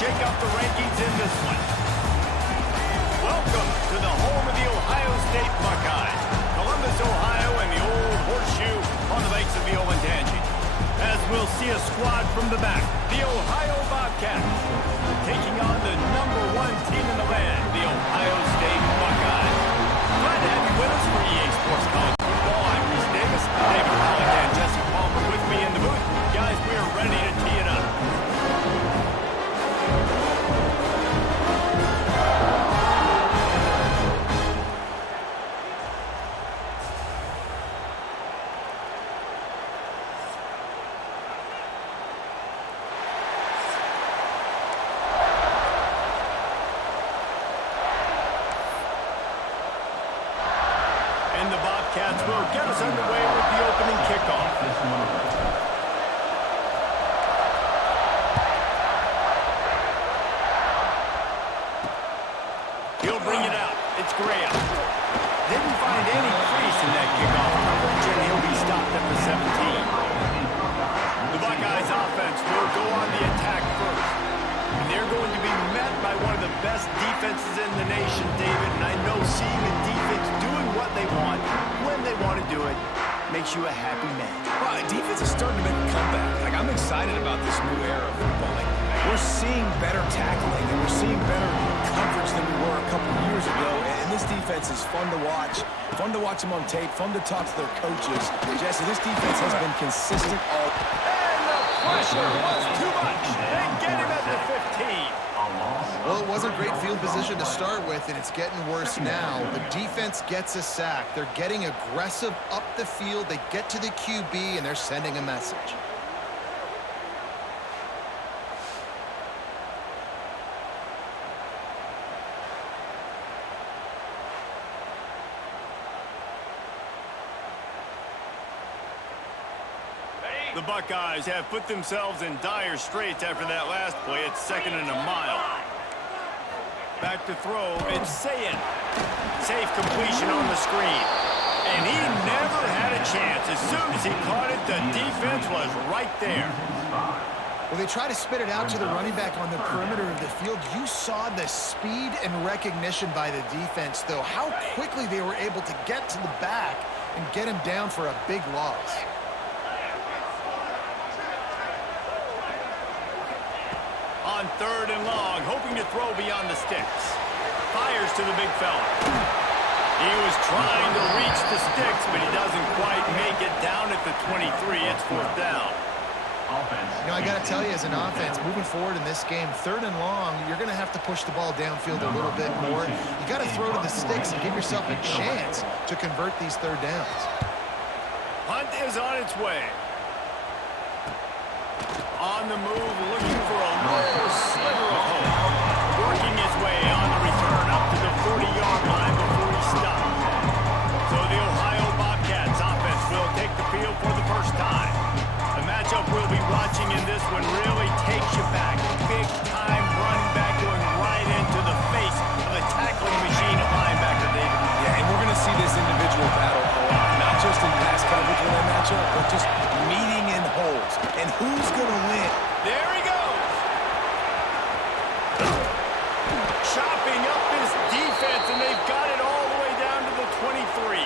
shake up the rankings in this one. Welcome to the home of the Ohio State Buckeyes, Columbus, Ohio, and the old horseshoe on the banks of the Olentangy. As we'll see a squad from the back, the Ohio Bobcats, taking on the #1 team in the land, the Ohio State Buckeyes. Glad to have you with us for EA Sports College Football. I'm Reese Davis, David Pollock, and Jesse Palmer with me in the booth. Guys, we are ready to tee it up. And the Bobcats will get us underway with the opening kickoff. He'll bring it out. It's Graham. Didn't find any crease in that kickoff coverage, and he'll be stopped at the 17. The Buckeyes offense will go on the attack first. And they're going to be met by one of the best defenses in the nation, David. And I know seeing the defense doing what they want, when they want to do it, makes you a happy man. Well, defense is starting to make a comeback. Like, I'm excited about this new era of football. Like, we're seeing better tackling, and we're seeing better coverage than we were a couple years ago. And this defense is fun to watch. Fun to watch them on tape. Fun to talk to their coaches. Jesse, this defense has been consistent all. Pressure was too much. They get him at the 15. Well, it wasn't great field position to start with, and it's getting worse now. The defense gets a sack. They're getting aggressive up the field. They get to the QB, and they're sending a message. The Buckeyes have put themselves in dire straits after that last play. It's 2nd and a mile. Back to throw. It's Sayin. Safe completion on the screen. And he never had a chance. As soon as he caught it, the defense was right there. Well, they try to spit it out to the running back on the perimeter of the field. You saw the speed and recognition by the defense, though. How quickly they were able to get to the back and get him down for a big loss. On 3rd and long, hoping to throw beyond the sticks. Fires to the big fella. He was trying to reach the sticks, but he doesn't quite make it down at the 23. It's 4th down. You know, I got to tell you, as an offense, moving forward in this game, 3rd and long, you're going to have to push the ball downfield a little bit more. You got to throw to the sticks and give yourself a chance to convert these 3rd downs. Hunt is on its way. On the move, looking for a little sliver of hope. Working his way on the return up to the 40-yard line before he stopped. So the Ohio Bobcats offense will take the field for the first time. The matchup we'll be watching in this one really takes you back. Big-time running back going right into the face of a tackling machine at linebacker, David. Yeah, and we're going to see this individual battle a lot. Not just in pass coverage when they match up, but just meeting in holes. And who's going to win? There he goes. Chopping up this defense, and they've got it all the way down to the 23.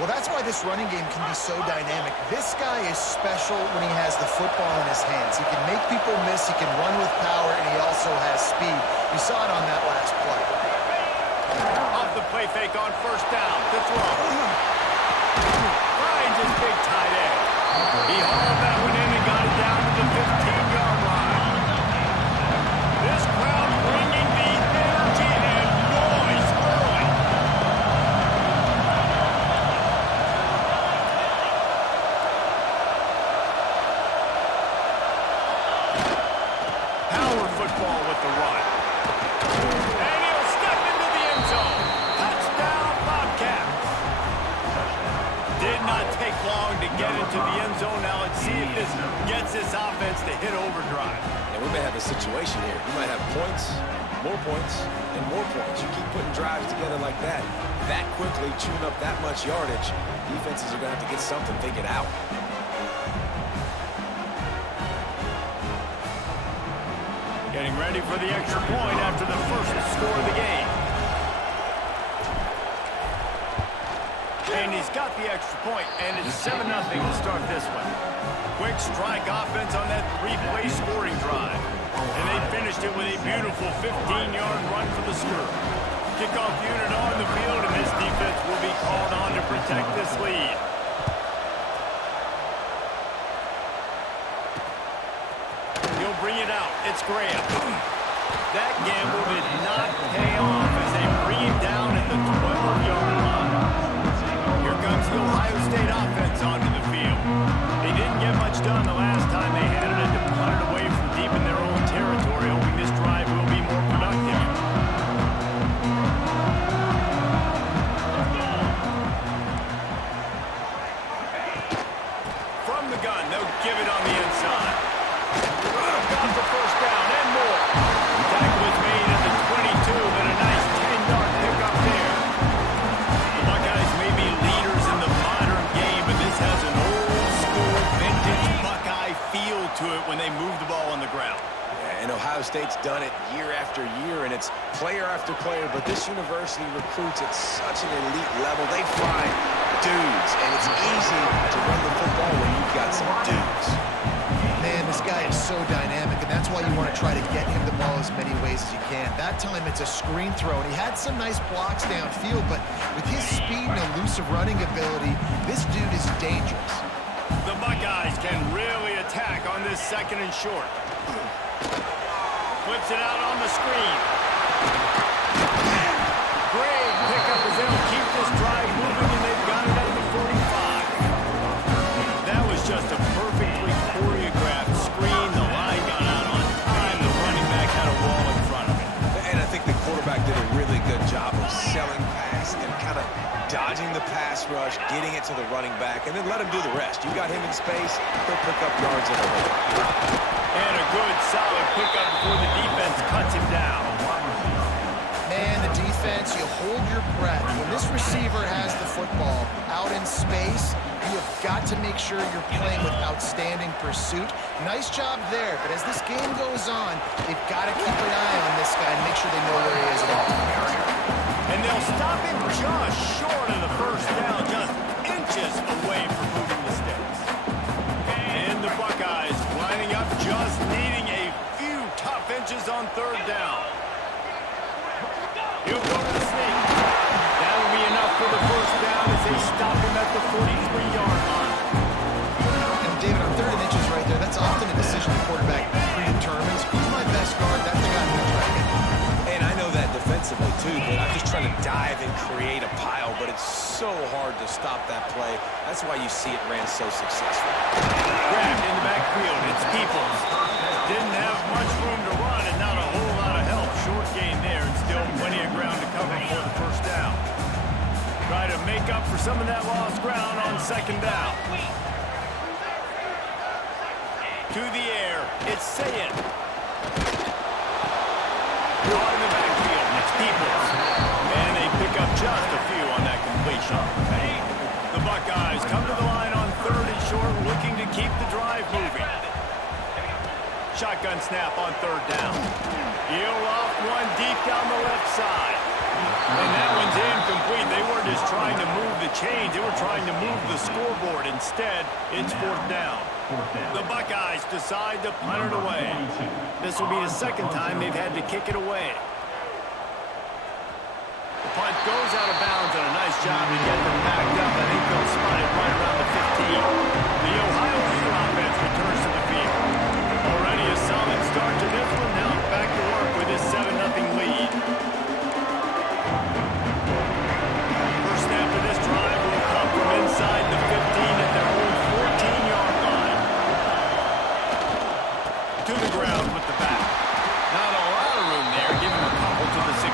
Well, that's why this running game can be so dynamic. This guy is special when he has the football in his hands. He can make people miss, he can run with power, and he also has speed. We saw it on that last play. Off the play fake on 1st down. The throw. Finds his big tight end. He hauled that one in and got it down to the 15-yard line. This crowd bringing the energy and noise early. Power football with the run. And he'll step into the end zone. Touchdown, Bobcats. Did not take long to get into the end zone. Now let's see if this gets this offense to hit overdrive. And we may have a situation here. We might have points, more points, and more points. You keep putting drives together like that quickly, chewing up that much yardage, defenses are going to have to get something figured out. Getting ready for the extra point after the first score of the game. And he's got the extra point, and it's 7-0 to start this one. Quick strike offense on that three-play scoring drive. And they finished it with a beautiful 15-yard run for the score. Kickoff unit on the field, and this defense will be called on to protect this lead. He'll bring it out. It's Graham. That gamble did not pay off as they bring him down at the 12-yard line. Here comes the Ohio State offense onto the field. They didn't get much done the last time they had it to punt it away from deep in their own territory, hoping this drive will be more productive. From the gun, they'll give it on the inside. Got the first down and more. The tackle was made at the 22, but a nice 10-yard pickup there. The Buckeyes may be leaders in the modern game, but this has an old-school, vintage Buckeye feel to it when they move the ball on the ground. And Ohio State's done it year after year, and it's player after player, but this university recruits at such an elite level. They find dudes, and it's easy to run the football when you've got some dudes. Man, this guy is so dynamic, and that's why you want to try to get him the ball as many ways as you can. That time, it's a screen throw, and he had some nice blocks downfield, but with his speed and elusive running ability, this dude is dangerous. The Buckeyes can really attack on this second and short. Flips it out on the screen. Great pickup as they'll keep this drive moving, and they've got it at the 45. That was just a perfectly choreographed screen. The line got out on time. The running back had a wall in front of him. And I think the quarterback did a really good job of selling pass and kind of dodging the pass rush, getting it to the running back, and then let him do the rest. You got him in space, he'll pick up yards in a hole. And a good, solid pickup before the defense cuts him down. Man, the defense, you hold your breath. When this receiver has the football out in space, you have got to make sure you're playing with outstanding pursuit. Nice job there, but as this game goes on, they've got to keep an eye on this guy and make sure they know where he is at all times. And they'll stop him just short of the first down, just inches away from moving the sticks. And the Buckeyes lining up, just needing a few tough inches on third down. He'll go to the sneak. That'll be enough for the first down as they stop him at the 43-yard line. And David, on third and inches right there, that's often a decision the quarterback predetermines. Who's my best guard? That's the guy I'm going to try to get. And I know that defensively, too, but I'm just trying to dive and create a pile, but it's so hard to stop that play. That's why you see it ran so successful. Grabbed in the backfield. It's Peoples. Didn't have much room to run and not a whole lot of help. Short gain there and still plenty of ground to cover for the first down. Try to make up for some of that lost ground on second down. To the air. It's Sayed. Caught in the backfield. It's Peoples. And they pick up just a few on that completion. The Buckeyes come to the line on third and short, looking to keep the drive moving. Shotgun snap on third down. He'll off one deep down the left side. And that one's incomplete. They weren't just trying to move the chains. They were trying to move the scoreboard. Instead, it's fourth down. The Buckeyes decide to punt it away. This will be the second time they've had to kick it away. The punt goes out of bounds, and a nice job to get them backed up. I think they'll spot it right around the 15. The Ohio State offense returns to the field. Already a solid start to this one. Now back to work with this 7-0 lead. First snap of this drive will come from inside the 15 at their own 14-yard line. To the ground with the back. Not a lot of room there. Give him a couple to the 16.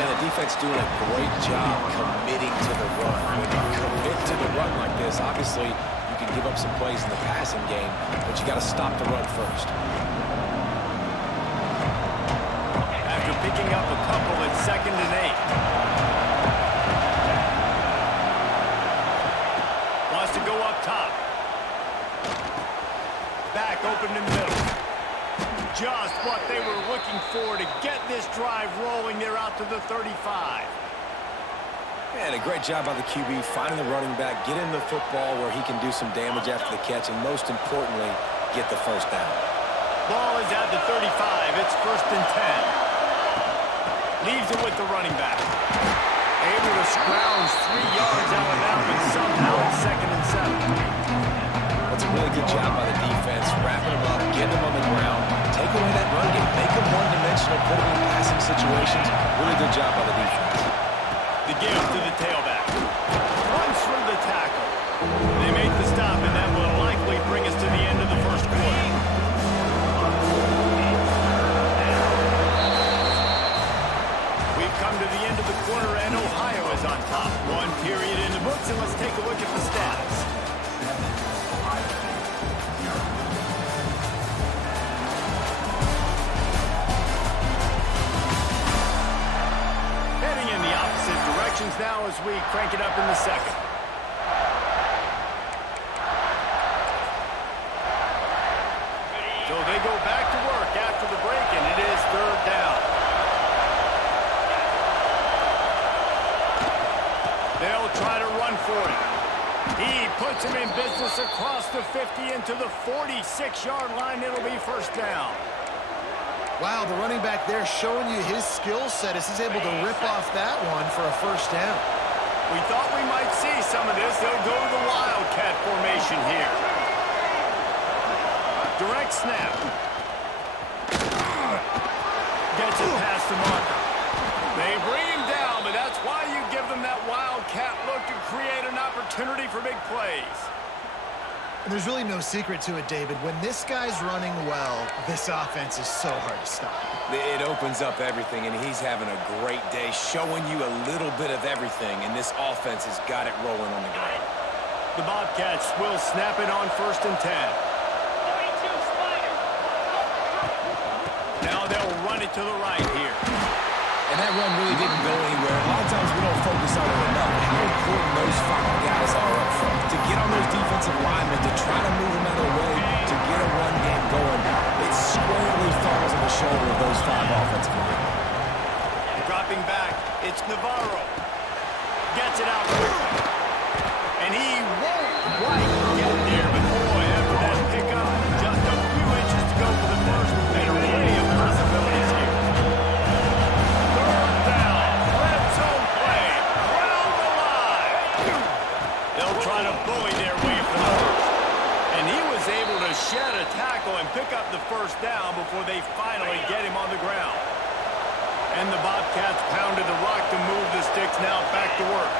And the defense doing a great job committing to the run. When you commit to the run like this, obviously you can give up some plays in the passing game, but you got to stop the run first. After picking up a couple at 2nd and 8. Wants to go up top. Back open in the middle. just what they were looking for to get this drive rolling. They're out to the 35. And a great job by the QB finding the running back, get him the football where he can do some damage after the catch, and most importantly, get the first down. Ball is at the 35. It's 1st and 10. Leaves it with the running back. Able to scrounge 3 yards out of that one somehow in 2nd and 7. That's a really good job by the defense, wrapping them up, getting them on the ground, take away that run game, make them one-dimensional, put them in passing situations. Really good job by the defense. The give to the tailback. Runs through the tackle. They make the stop, and that will likely bring us to the end of the first quarter. We've come to the end of the quarter, and Ohio is on top. 1 period in the books, and let's take a look at the stats. Now as we crank it up in the second. So they go back to work after the break, and it is 3rd down. They'll try to run for it. He puts him in business across the 50 into the 46-yard line. It'll be 1st down. Wow, the running back there showing you his skill set as he's able to rip off that one for a 1st down. We thought we might see some of this. They'll go to the Wildcat formation here. Direct snap. Gets it past the marker. They bring him down, but that's why you give them that Wildcat look to create an opportunity for big plays. And there's really no secret to it, David. When this guy's running well, this offense is so hard to stop. It opens up everything, and he's having a great day, showing you a little bit of everything, and this offense has got it rolling on the ground. The Bobcats will snap it on 1st and 10. Now they'll run it to the right here. And that run really didn't go anywhere. A lot of times we don't focus on it enough. How important those 5 guys are up front. To get on those defensive linemen, to try to move them out of the way, to get a run game going, it squarely falls on the shoulder of those 5 offensive linemen. Dropping back, it's Navarro. Gets it out quickly. And he won't quite get there, but boy, after that pickup, just a few inches to go for the first, and a array of possibilities here. Trying to bully their way for the first. And he was able to shed a tackle and pick up the 1st down before they finally get him on the ground. And the Bobcats pounded the rock to move the sticks. Now back to work.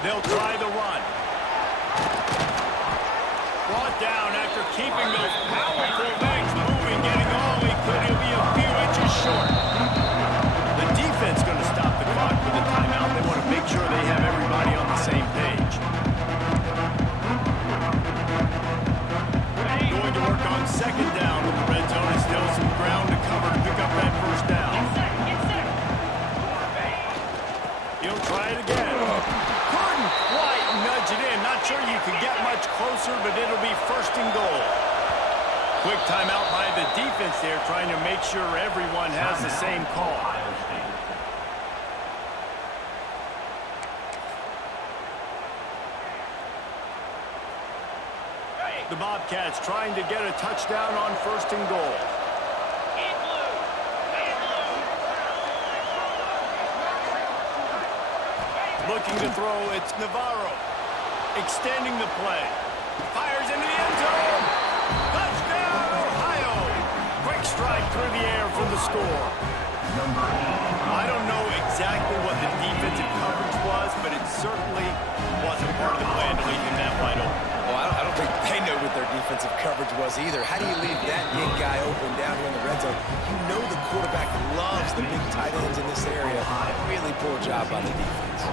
They'll try the run. Brought down after keeping those powerful legs moving, getting all he could. He'll be a few inches short. The defense going to stop the clock with a timeout. They want to make sure they have everybody on the same page. Going to work on 2nd down with the red zone. And still some ground to cover to pick up that 1st down. He'll try it again. Quite nudge it in. Not sure you could get much closer, but it'll be 1st and goal. Quick timeout by the defense there, trying to make sure everyone has the same call. The Bobcats trying to get a touchdown on 1st and goal. Looking to throw, it's Navarro. Extending the play. Fires into the end zone. Touchdown, Ohio. Quick strike through the air for the score. I don't know exactly what the defensive coverage was, but it certainly wasn't part of the plan to leave him that wide open. Well, I don't think they know what their defensive coverage was either. How do you leave that big guy open down here in the red zone? You know the quarterback loves the big tight ends in this area. Really poor job by the defense.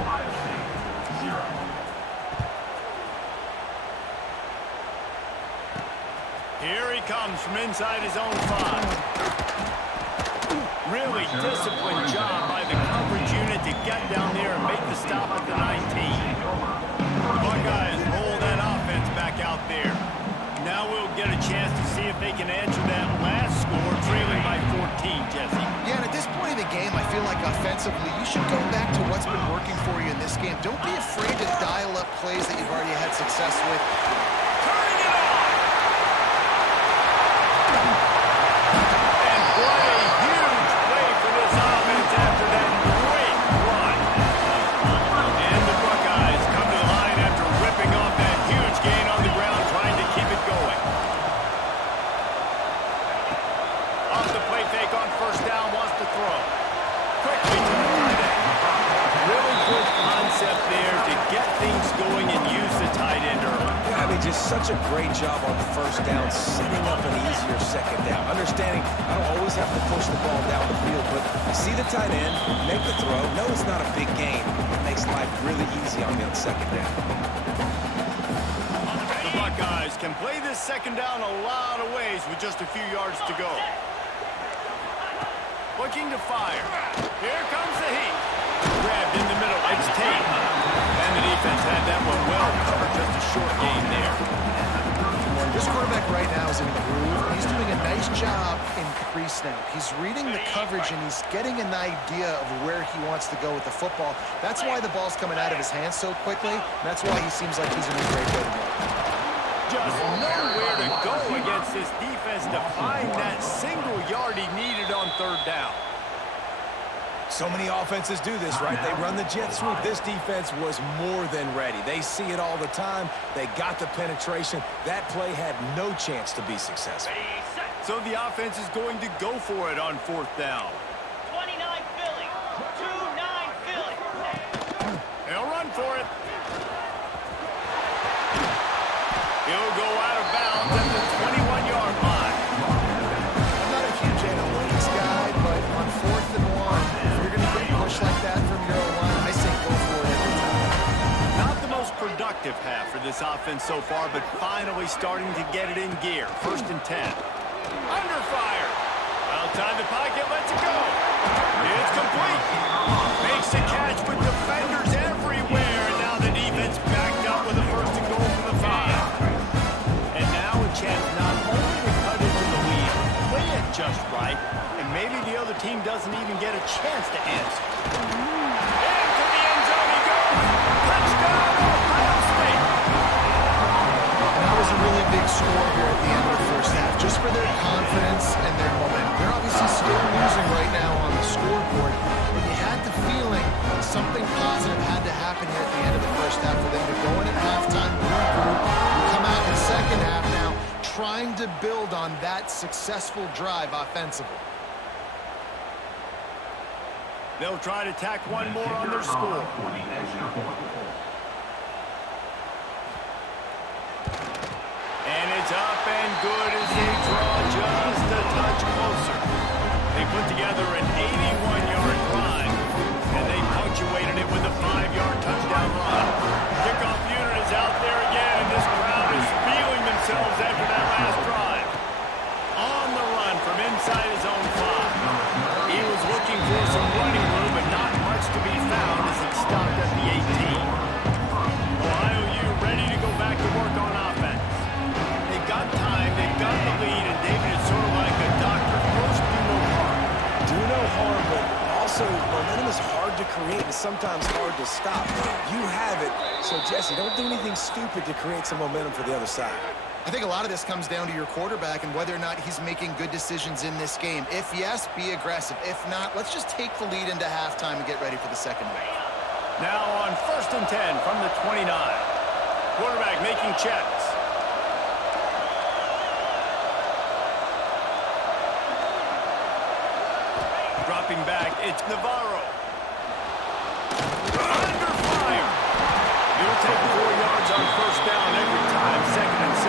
Here he comes from inside his own 5. Really disciplined job by the coverage unit to get down there and make the stop at the 19. The Buckeyes roll that offense back out there. Now we'll get a chance to see if they can answer that last score, trailing by 14, Jesse. Yeah, and at this point in the game, I feel like offensively, you should go back to what's been working for you in this game. Don't be afraid to dial up plays that you've already had success with. Turning it on! And what a huge play for this offense after that great run. And the Buckeyes come to the line after ripping off that huge gain on the ground, trying to keep it going. Off the play fake on first down, wants to throw. Quickly to the tight end. Really good concept there to get things going and use the tight end early. Yeah, I mean, just such a great job on first down, setting up an easier second down. Understanding I don't always have to push the ball down the field, but you see the tight end, make the throw. No, it's not a big gain. It makes life really easy on me on second down. The Buckeyes can play this second down a lot of ways with just a few yards to go. Looking to fire. Here comes the heat. Grabbed in the middle. It's Tate. And the defense had that one well covered. Just a short gain there. This quarterback right now is in a groove. He's doing a nice job in pre-snap. He's reading the coverage, and he's getting an idea of where he wants to go with the football. That's why the ball's coming out of his hands so quickly. That's why he seems like he's in a great way to go. Just nowhere to go against this defense to find that single yard he needed on third down. So many offenses do this, right? They run the jet sweep. This defense was more than ready. They see it all the time. They got the penetration. That play had no chance to be successful. So the offense is going to go for it on fourth down. 29 Philly. 2-9 Philly. He'll run for it. He'll go out of bounds at the 21-yard line. I'm not a huge analytics guy, but on 4th and 1, if you're going to get pushed like that from your own line, I say go for it every time. Not the most productive half for this offense so far, but finally starting to get it in gear. 1st and 10. Under fire. Outside the pocket, lets it go. It's complete. Makes the catch with defenders everywhere. And now the defense backed up with a 1st and goal from the 5. And now a chance not only to cut into the lead, play it just right, and maybe the other team doesn't even get a chance to answer. Into the end zone he goes. Touchdown, Ohio State. And that was a really big score here at the end of the first half, just for their confidence and their momentum. They're obviously still losing right now on the scoreboard, but you had the feeling something positive had to happen here at the end of the first half for them to go in at halftime, regroup, and come out in the second half now, trying to build on that successful drive offensively. They'll try to tack one more on their score. And it's up and good as they draw just a touch closer. They put together an 81-yard drive, and they punctuated it with a 5-yard touchdown run. Kickoff unit is out there again, and this crowd is feeling themselves after that last drive. On the run from inside his own 5. He was looking for some running room, but not much to be found as he stopped at the 18. Ohio U ready to go back to work on offense. They've got time, they've got the lead, and David is sort of like a doctor. First, do no harm. Do no harm, but also momentum is hard to create and sometimes hard to stop. You have it, so Jesse, don't do anything stupid to create some momentum for the other side. I think a lot of this comes down to your quarterback and whether or not he's making good decisions in this game. If yes, be aggressive. If not, let's just take the lead into halftime and get ready for the second half. Now on 1st and 10 from the 29. Quarterback making checks. Dropping back, it's Navarro. Under fire. He'll take 4 yards on first down every time, 2nd and 6.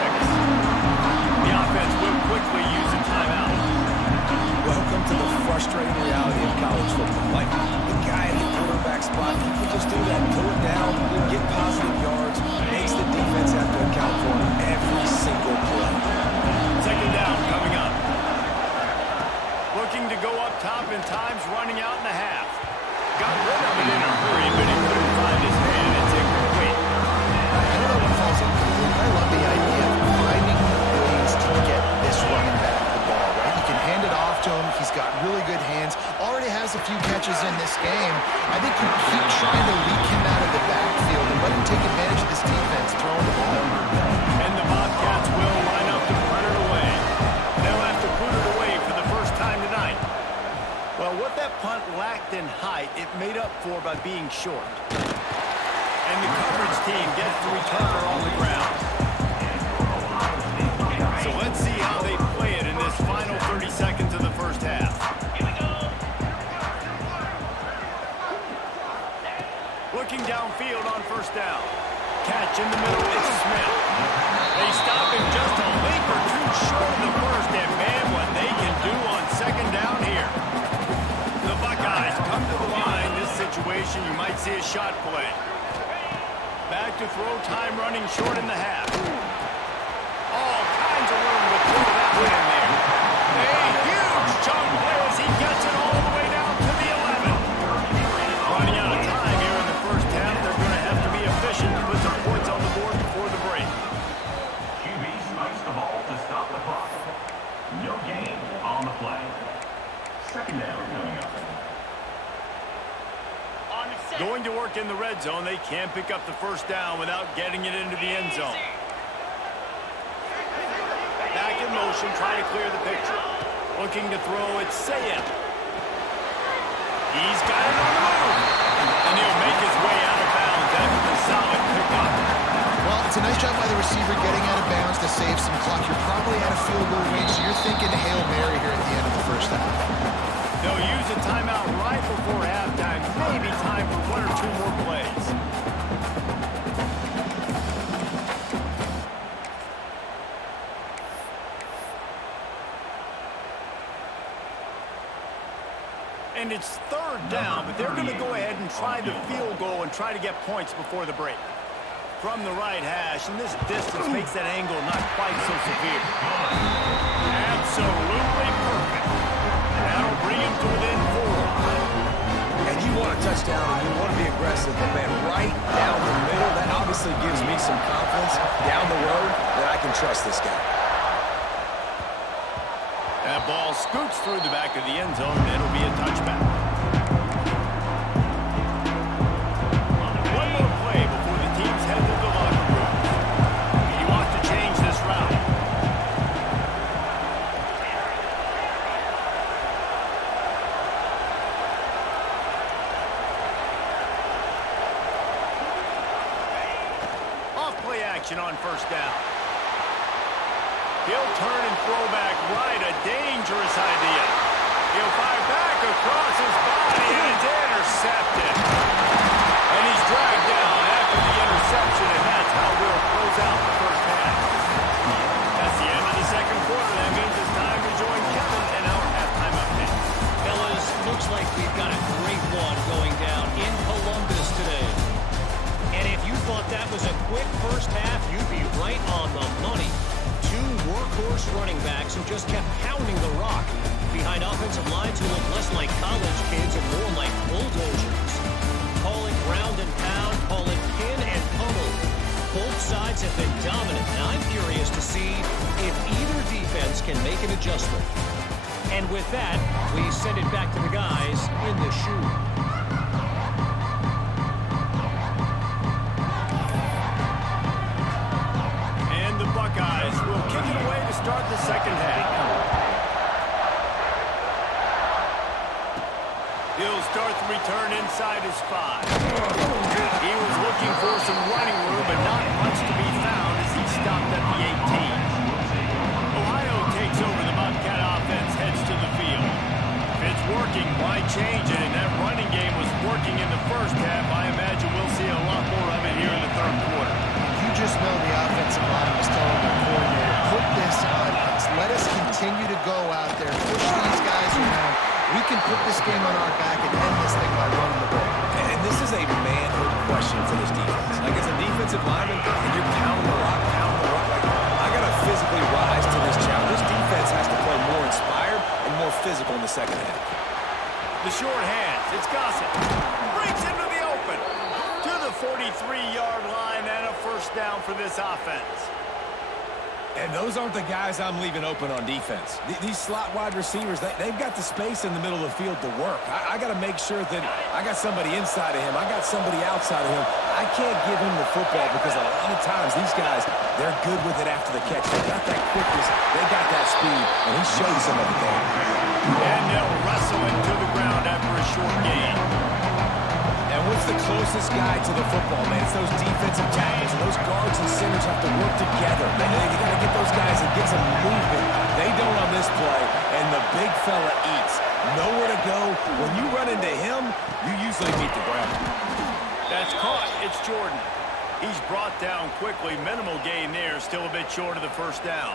to the frustrating reality of college football. Like, the guy at the quarterback spot, he can just do that, pull it down, get positive yards, makes the defense have to account for him every single play. Second down coming up. Looking to go up top, and time's running out in the half. Got rid of it in a hurry, but he couldn't find his man. It's incomplete. Another one falls incomplete. I love the idea of finding ways to get this running back the ball, right? You can hand it off to him. He's got really good hands. Already has a few catches in this game. I think you keep trying to leak him out of the backfield and let him take advantage of this defense throwing the ball. And the Bobcats will line up to punt it away. They'll have to put it away for the first time tonight. Well, what that punt lacked in height, it made up for by being short. And the coverage team gets the returner on the ground. So let's see how they play it in this final 30 seconds of the first half. Here we go. Looking downfield on first down. Catch in the middle, it's Smith. They stop him just a link or two short of the first, and man, what they can do on second down here. The Buckeyes come to the line. This situation, you might see a shot play. Back to throw, time running short in the half. All kinds of room to throw that one in there. A huge chunk play as he gets it all the way down to the 11. Running out of time here in the first half. They're going to have to be efficient to put some points on the board before the break. QB spikes the ball to stop the clock. No gain on the play. Second down coming up. On the set. Going to work in the red zone. They can't pick up the first down without getting it into the end zone. Back in motion, trying to clear the picture. Looking to throw, it's Sayem. He's got it on the move. And he'll make his way out of bounds after the solid pickup. Well, it's a nice job by the receiver getting out of bounds to save some clock. You're probably at a field goal range, so you're thinking Hail Mary here at the end of the first half. They'll use a timeout right before halftime. Maybe time for one or two more plays. And it's third down, but they're going to go ahead and try the field goal and try to get points before the break. From the right hash, and this distance makes that angle not quite so severe. Absolutely perfect. That'll bring him to within 4. And you want a touchdown, and you want to be aggressive, but man, right down the middle, that obviously gives me some confidence down the road that I can trust this guy. That ball scoots through the back of the end zone, and it'll be a touchback. One more play before the teams head to the locker room. He wants to change this route. Off-play action on first down. He'll turn and throw back right, a dangerous idea. He'll fire back across his body, and it's intercepted. And he's dragged down after the interception, and that's how we'll close out the first half. That's the end of the second quarter. That means it's time to join Kevin in our halftime update. Fellas, looks like we've got a great one going down in Columbus today. And if you thought that was a quick first half, you'd be right on the money. Two workhorse running backs who just kept pounding the rock behind offensive lines who look less like college kids and more like bulldozers. Call it ground and pound, call it pin and pummel. Both sides have been dominant, and I'm curious to see if either defense can make an adjustment. And with that, we send it back to the guys in the shoe. Buckeyes will kick it away to start the second half. He'll start the return inside his 5. He was looking for some running room, but not much to be found as he stopped at the 18. Ohio takes over. The Bobcat offense heads to the field. If it's working, why change it? And that running game was working in the first half. I imagine we'll see a lot more of it here in the third quarter. You just know the offensive line was telling their coordinator, put this on us. Let us continue to go out there, push these guys around, can put this game on our back and end this thing by running the ball. And this is a manhood question for this defense. Like, as a defensive lineman, and you're pounding the rock, like, I got to physically rise to this challenge. This defense has to play more inspired and more physical in the second half. The short hands, it's Gossett. Breaks into the open. To the 43-yard line and a first down for this offense. And those aren't the guys I'm leaving open on defense. These slot wide receivers, they've got the space in the middle of the field to work. I got to make sure that I got somebody inside of him. I got somebody outside of him. I can't give him the football because a lot of times these guys, they're good with it after the catch. They got that quickness. They got that speed. And he showed some of it there. And they'll wrestle it to the ground after a short gain. And what's the closest guy to the football, man? It's those defensive tackles, and those guards and centers have to work together. They got to get those guys and get some movement. They don't on this play, and the big fella eats. Nowhere to go. When you run into him, you usually meet the ground. That's caught. It's Jordan. He's brought down quickly. Minimal gain there. Still a bit short of the first down.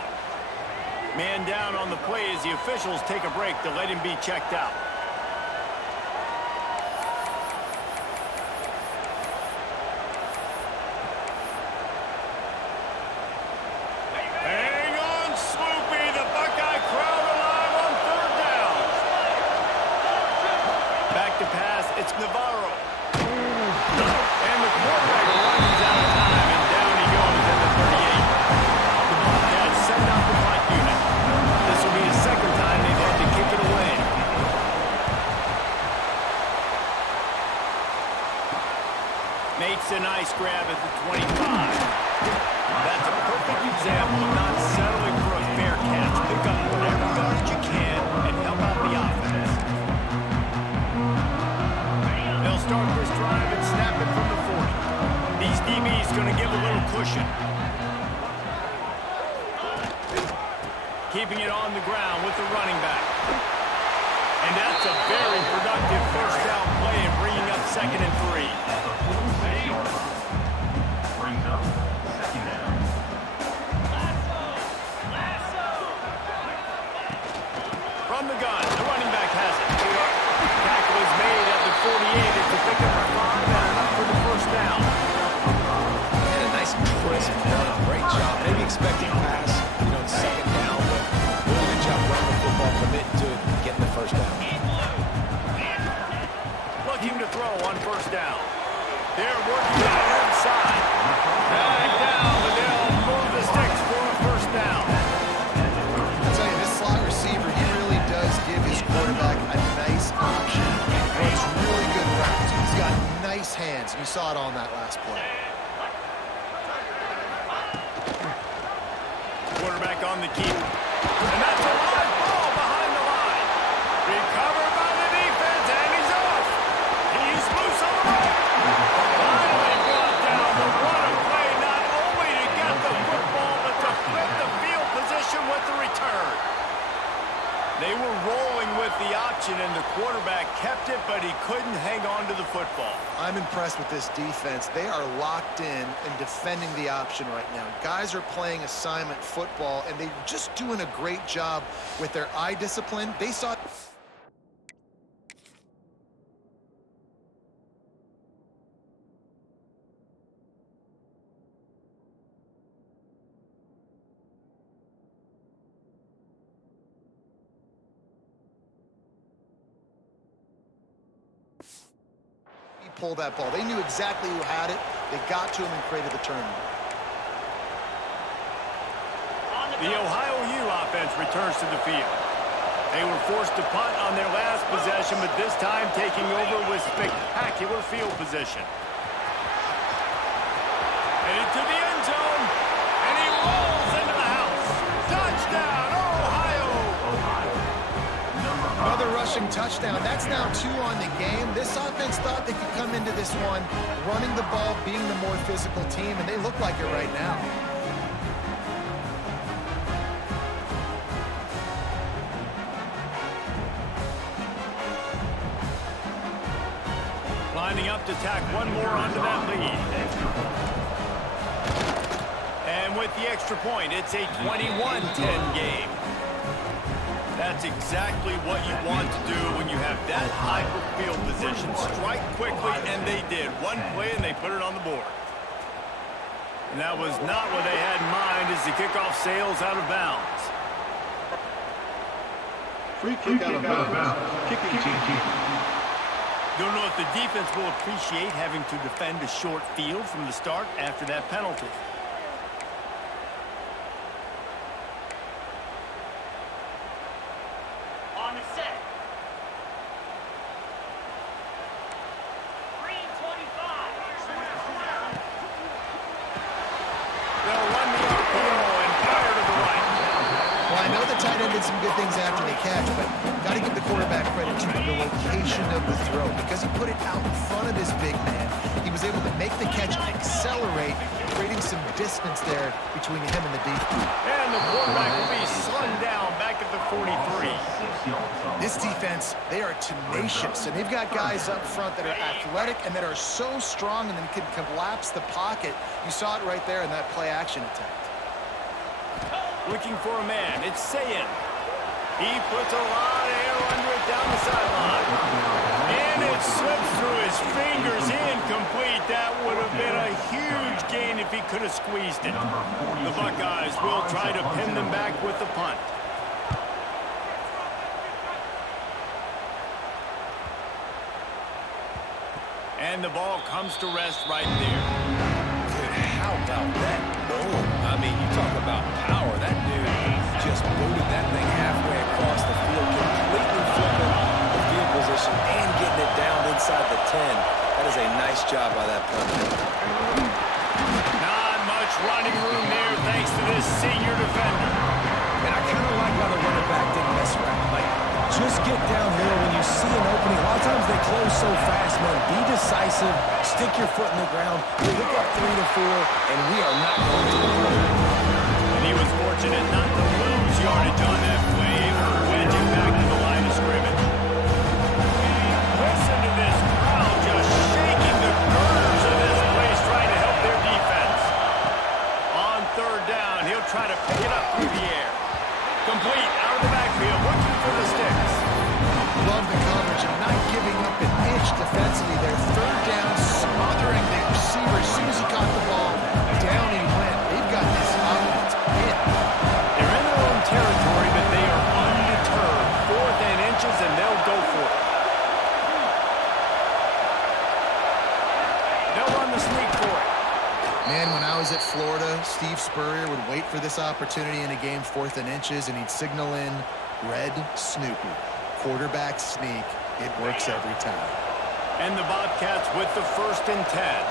Man down on the play as the officials take a break to let him be checked out. Hang on, Sloopy. The Buckeye crowd alive on third down. Back to pass. It's Navarro. And the quarterback runs out of time, and down he goes at the 38. The Bobcats send out the punt unit. This will be the second time they've had to kick it away. Makes a nice grab at the 25. That's a perfect example of not settling for a fair catch. Pick up whatever yardage you can and help out the offense. They'll start this drive and snap it from the 40. These DBs going to give a little cushion. Keeping it on the ground with the running back. And that's a very productive first down play and bringing up 2nd and 3. Brings up second down. From the gun, the running back has it. Tackle is made at the 48 as the pickup for 5 and enough for the first down. And a nice crisp run. Great job. Maybe expecting pass, second down, but really good job running the football, committing to it, getting the first down. Looking to throw on first down. They're working on the left side. Back down, but they'll move the sticks for a first down. I'll tell you, this slot receiver, he really does give his quarterback a nice option. Runs really good routes. He's got nice hands. You saw it on that last play. Quarterback on the keep. And that's a live ball behind the line. Recovered by the defense, and he's off. He's loose on the right. Finally brought down. The what a play, not only to get the football, but to flip the field position with the return. They were rolling with the option, and the quarterback kept it, but he couldn't hang on to the football. I'm impressed with this defense. They are locked in and defending the option right now. Guys are playing assignment football, and they're just doing a great job with their eye discipline. They saw... pull that ball. They knew exactly who had it. They got to him and created the turnover. The Ohio U offense returns to the field. They were forced to punt on their last possession, but this time taking over with spectacular field position. Headed to the end zone, and he rolls into the house. Touchdown, Ohio! Another rushing touchdown. That's now 2 on the game. This offense thought they could come into this one running the ball, being the more physical team, and they look like it right now. Lining up to tack one more onto that lead. And with the extra point, it's a 21-10 game. That's exactly what you want to do when you have that type of field position. Strike quickly, and they did. One play, and they put it on the board. And that was not what they had in mind as the kickoff sails out of bounds. Free kick out of bounds. Kicking team. Don't know if the defense will appreciate having to defend a short field from the start after that penalty. On the set. 325. They'll run the RPO and fire to the right. Well, I know the tight end did some good things after the catch, but got to give the quarterback credit to the location of the throw because he put it out in front of his big man. He was able to make the catch and accelerate, creating some distance there between him and the defense. And the quarterback will be slung down back at the 43. This defense, they are tenacious, and they've got guys up front that are athletic and that are so strong and then can collapse the pocket. You saw it right there in that play-action attempt. Looking for a man. It's Sayin. He puts a lot of air under it down the sideline. And it slips through his fingers, incomplete. That would have been a huge gain if he could have squeezed it. The Buckeyes will try to pin them back with the punt. And the ball comes to rest right there. Dude, how about that boom? I mean, you talk about power. That dude just booted that thing halfway across the field, completely flipping the field position and getting it down inside the 10. That is a nice job by that punter. Not much running room there thanks to this senior defender. And I kind of like how the running back didn't mess around. Like, just get downhill when you see an opening. A lot of times they close so fast, man. Be decisive. Stick your foot in the ground. Pick up 3 to 4, and we are not going to the corner. And he was fortunate not to lose yardage on that play, able to wedge it back to the line of scrimmage. Listen to this crowd just shaking the girders of this place, trying to help their defense. On third down, he'll try to pick it up through the air. Complete out of the backfield, looking for the sticks. Love the coverage and not giving up an inch defensively there. Third down, smothering the receiver as soon as he caught the ball. Down he went. They've got this offense pinned. They're in their own territory, but they are undeterred. 4th and inches, and they'll go for it. They'll run the sneak for it. Man, when I was at Florida, Steve Spurrier would wait for this opportunity in a game, 4th and inches, and he'd signal in red Snoopy. Quarterback sneak. It works every time. And the Bobcats with the 1st and 10.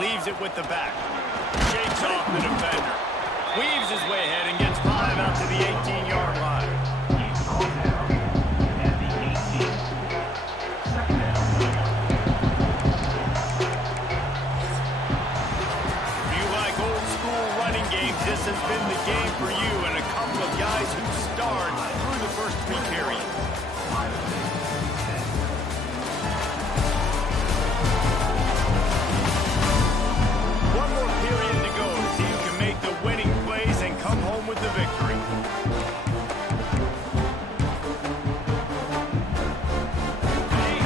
Leaves it with the back. Shakes off the defender. Weaves his way ahead and gets 5 out to the 18-yard line. If you like old school running games, this has been the game for you and a couple of guys who starred through the first 3 periods. One more period to go to see who can make the winning plays and come home with the victory.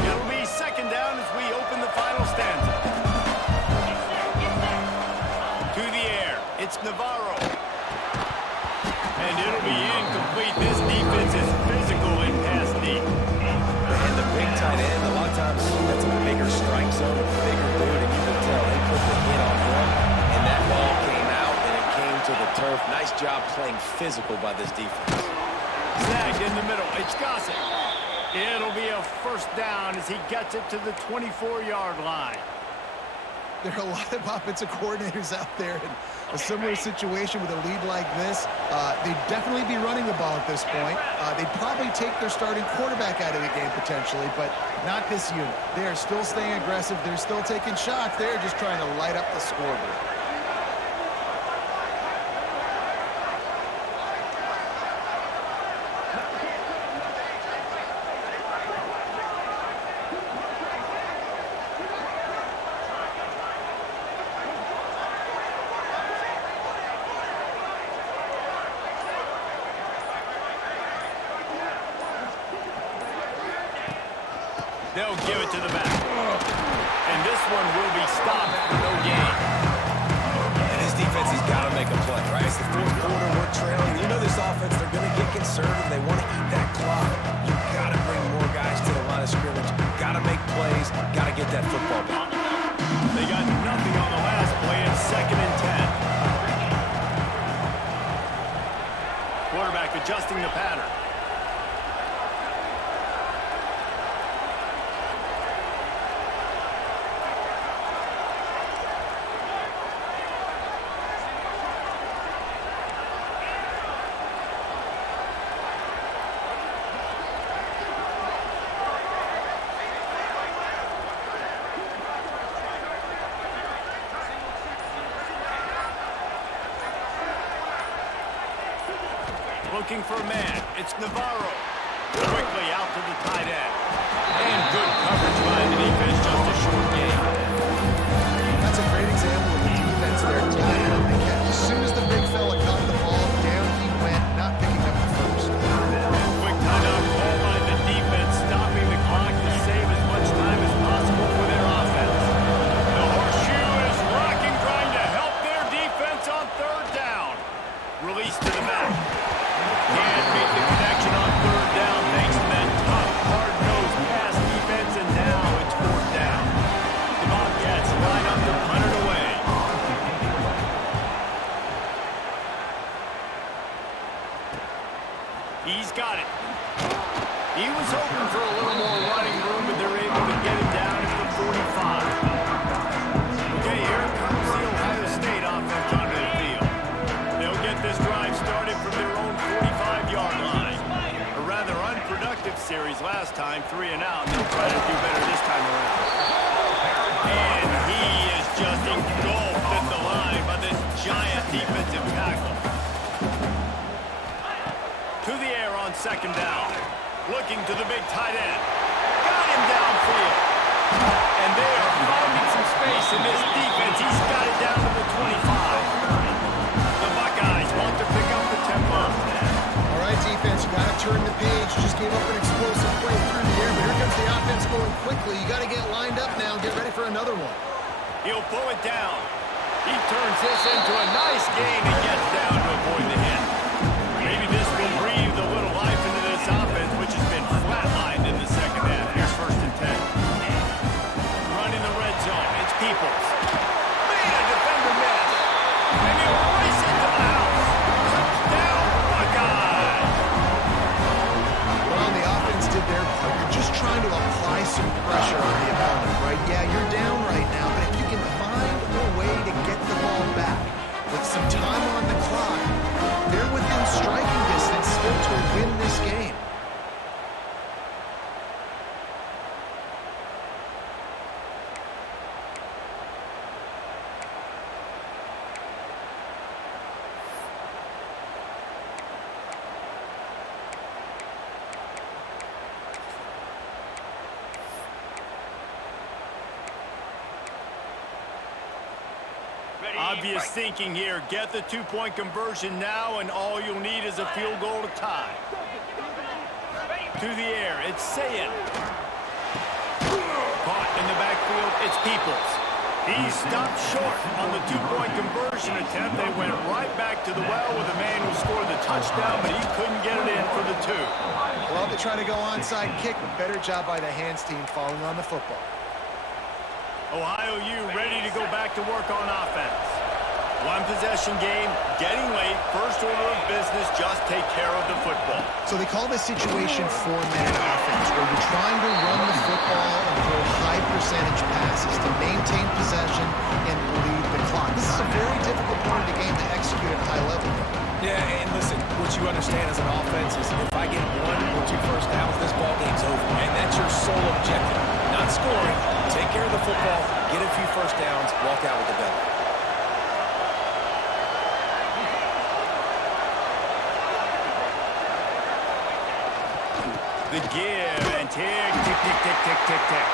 It'll be 2nd down as we open the final stanza. To the air, it's Navarro. And it'll be incomplete. This defense is physical in pass deep. And the big tight end, a lot of times that's a bigger strike zone, a bigger dude, and you can tell they put the hit on him, and that ball came out, and it came to the turf. Nice job playing physical by this defense. Snagged in the middle. It's Gossett. It'll be a 1st down as he gets it to the 24-yard line. There are a lot of offensive coordinators out there in a similar situation with a lead like this. They'd definitely be running the ball at this point. They'd probably take their starting quarterback out of the game potentially, but not this unit. They are still staying aggressive. They're still taking shots. They're just trying to light up the scoreboard. They'll give it to the back. And this one will be stopped for no gain. And this defense has got to make a play, right? It's the fourth quarter, we're trailing. You know this offense, they're going to get conservative. They want to eat that clock. You got to bring more guys to the line of scrimmage. Got to make plays. Got to get that football back. They got nothing on the last play. It's 2nd and 10. Quarterback adjusting the pattern. Looking for a man. It's Navarro. Quickly out to the tight end. And good coverage by the defense. Just a short gain. That's a great example of the defense there. As soon as the big fella caught the ball, down he went, not picking up the first. Quick timeout call by the defense, stopping the clock to save as much time as possible for their offense. The horseshoe is rocking, trying to help their defense on 3rd down. Release to the back. Can't make the connection on 3rd down thanks to that tough, hard-nosed pass defense, and now it's 4th down. The Bobcats line up to punt it away. He's got it. He was hoping for a little more running room, but they're able to get him down at the 45. Okay, here comes the Ohio State offense onto the field. They'll get this drive started from their own 45-yard line. A rather unproductive series last time, 3 and out. They'll try to do better this time around. And he is just engulfed at the line by this giant defensive tackle. To the air on 2nd down. Looking to the big tight end. Got him downfield. And they are finding some space in this defense. He's got it down to the 25. The Buckeyes want to pick up the tempo. All right, defense, you got to turn the page. Just gave up an explosive play through the air, but here comes the offense going quickly. You got to get lined up now and get ready for another one. He'll pull it down. He turns this into a nice gain and gets down to avoid the hit. Maybe this will breathe a little life into this offense, which has been flatlined in the 2nd half. Here's 1st and 10. Running the red zone. It's Peoples. Man, a defender missed. And he'll race into the house. Touchdown, Buckeyes! Well, the offense did their part. You're just trying to apply some pressure on the opponent, right? Yeah, you're down right now, but if you can find a way to get the ball back with some time on the clock, they're within striking distance still to win this game. Obvious thinking here. Get the 2-point conversion now, and all you'll need is a field goal to tie. To the air, it's Sayin. Caught in the backfield, it's Peoples. He stopped short on the 2-point conversion attempt. They went right back to the well with the man who scored the touchdown, but he couldn't get it in for the 2. Well, they try to go onside kick, but better job by the hands team falling on the football. Ohio U ready to go back to work on offense. 1 possession game, getting late, first order of business, just take care of the football. So they call this situation 4-man offense, where you're trying to run the football and throw high percentage passes to maintain possession get a few first downs, walk out with the better. The give and tick, tick, tick, tick, tick, tick, tick.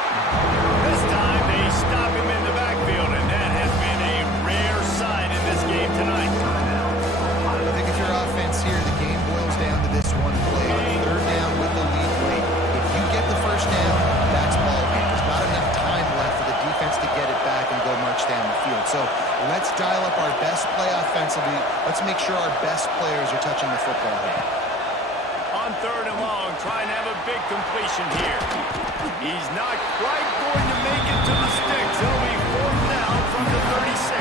This time they stop him in the backfield, and that has been a rare sight in this game tonight. I think if you're offense here, the game boils down to this one play. On third down with the lead late. If you get the first down, that's ball game. There's not enough time left for the defense to get it back and go march down the field. So let's dial up our best play offensively. Let's make sure our best players are touching the football here. On third and long, trying to have a big completion here. He's not quite going to make it to the sticks. It'll be fourth down from the 36.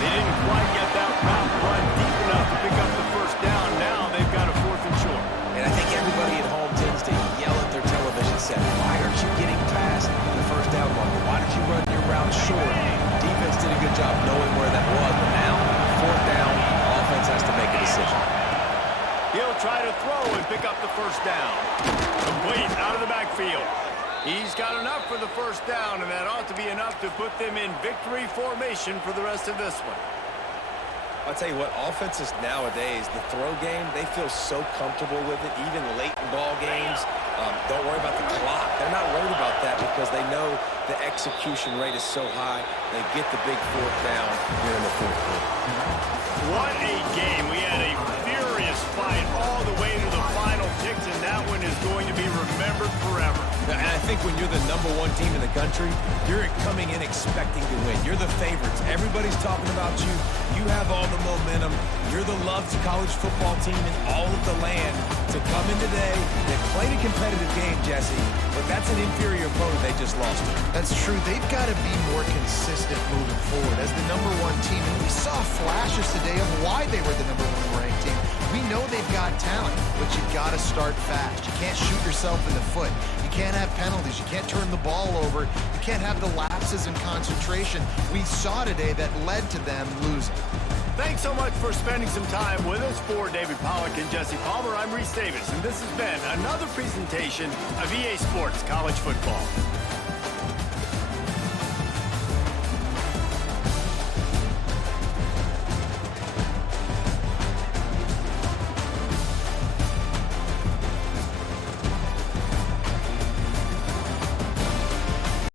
They didn't quite get that route run deep enough to pick up the first down. Now they've got a fourth and short. And I think everybody at home tends to yell at their television set, why aren't you getting past the first down marker? Why don't you run your route short? Defense did a good job knowing where that was, but now, fourth down, offense has to make a decision. He'll try to throw and pick up the first down. Complete out of the backfield. He's got enough for the first down, and that ought to be enough to put them in victory formation for the rest of this one. I'll tell you what, offenses nowadays, the throw game, they feel so comfortable with it, even late in ball games. Don't worry about the clock. They're not worried about that because they know the execution rate is so high. They get the big fourth down here in the fourth quarter. What a game. We had a furious fight all the way to the final ticks, and that one is going to be remembered forever. And I think when you're the #1 team in the country, you're coming in expecting to win. You're the favorites. Everybody's talking about you. You have all the momentum. You're the loved college football team in all of the land. To come in today, they played a competitive game, Jesse, but that's an inferior opponent they just lost to. That's true. They've got to be more consistent moving forward as the #1 team. And we saw flashes today of why they were the #1 ranked team. We know they've got talent, but you've got to start fast. You can't shoot yourself in the foot. You can't have penalties. You can't turn the ball over. You can't have the lapses in concentration we saw today that led to them losing. Thanks so much for spending some time with us. For David Pollack and Jesse Palmer, I'm Reese Davis, and this has been another presentation of EA Sports College Football.